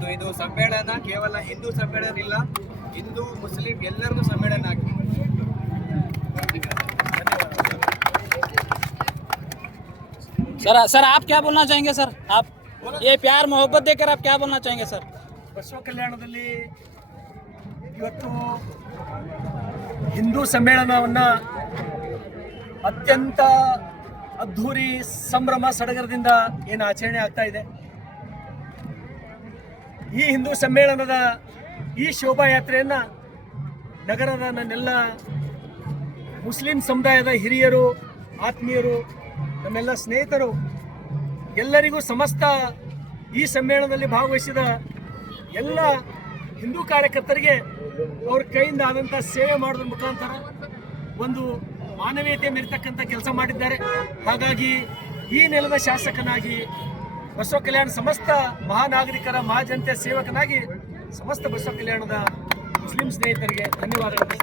ಮತ್ತು ಇದು ಸಮ್ಮೇಳನ ಕೇವಲ ಹಿಂದೂ ಸಮ್ಮೇಳನ ಇಲ್ಲ, ಹಿಂದೂ ಮುಸ್ಲಿಂ ಎಲ್ಲರಿಗೂ ಸಮ್ಮೇಳನ ಆಗಿದೆ. सर आप क्या बोलना चाहेंगे सर? आप ये प्यार मोहब्बत देकर आप क्या बोलना चाहेंगे सर? ಬಸವ ಕಲ್ಯಾಣದಲ್ಲಿ ಇವತ್ತು ಹಿಂದೂ ಸಮ್ಮೇಳನವನ್ನು ಅತ್ಯಂತ ಅದ್ಧೂರಿ ಸಂಭ್ರಮ ಸಡಗರದಿಂದ ಏನು ಆಚರಣೆ ಆಗ್ತಾ ಇದೆ. ಈ ಹಿಂದೂ ಸಮ್ಮೇಳನದ ಈ ಶೋಭಾಯಾತ್ರೆಯನ್ನು ನಗರದ ನನ್ನೆಲ್ಲ ಮುಸ್ಲಿಂ ಸಮುದಾಯದ ಹಿರಿಯರು, ಆತ್ಮೀಯರು, ನಮ್ಮೆಲ್ಲ ಸ್ನೇಹಿತರು ಎಲ್ಲರಿಗೂ ಸಮಸ್ತ ಈ ಸಮ್ಮೇಳನದಲ್ಲಿ ಭಾಗವಹಿಸಿದ ಎಲ್ಲ ಹಿಂದೂ ಕಾರ್ಯಕರ್ತರಿಗೆ ಅವ್ರ ಕೈಯಿಂದ ಆದಂಥ ಸೇವೆ ಮಾಡೋದ್ರ ಮುಖಾಂತರ ಒಂದು ಮಾನವೀಯತೆ ಮೆರೆತಕ್ಕಂಥ ಕೆಲಸ ಮಾಡಿದ್ದಾರೆ. ಹಾಗಾಗಿ ಈ ನೆಲದ ಶಾಸಕನಾಗಿ ಬಸವ ಕಲ್ಯಾಣ ಸಮಸ್ತ ಮಹಾನಾಗರಿಕರ ಮಹಾಜನತೆಯ ಸೇವಕನಾಗಿ ಸಮಸ್ತ ಬಸವ ಕಲ್ಯಾಣದ ಮುಸ್ಲಿಂ ಸ್ನೇಹಿತರಿಗೆ ಧನ್ಯವಾದಗಳು.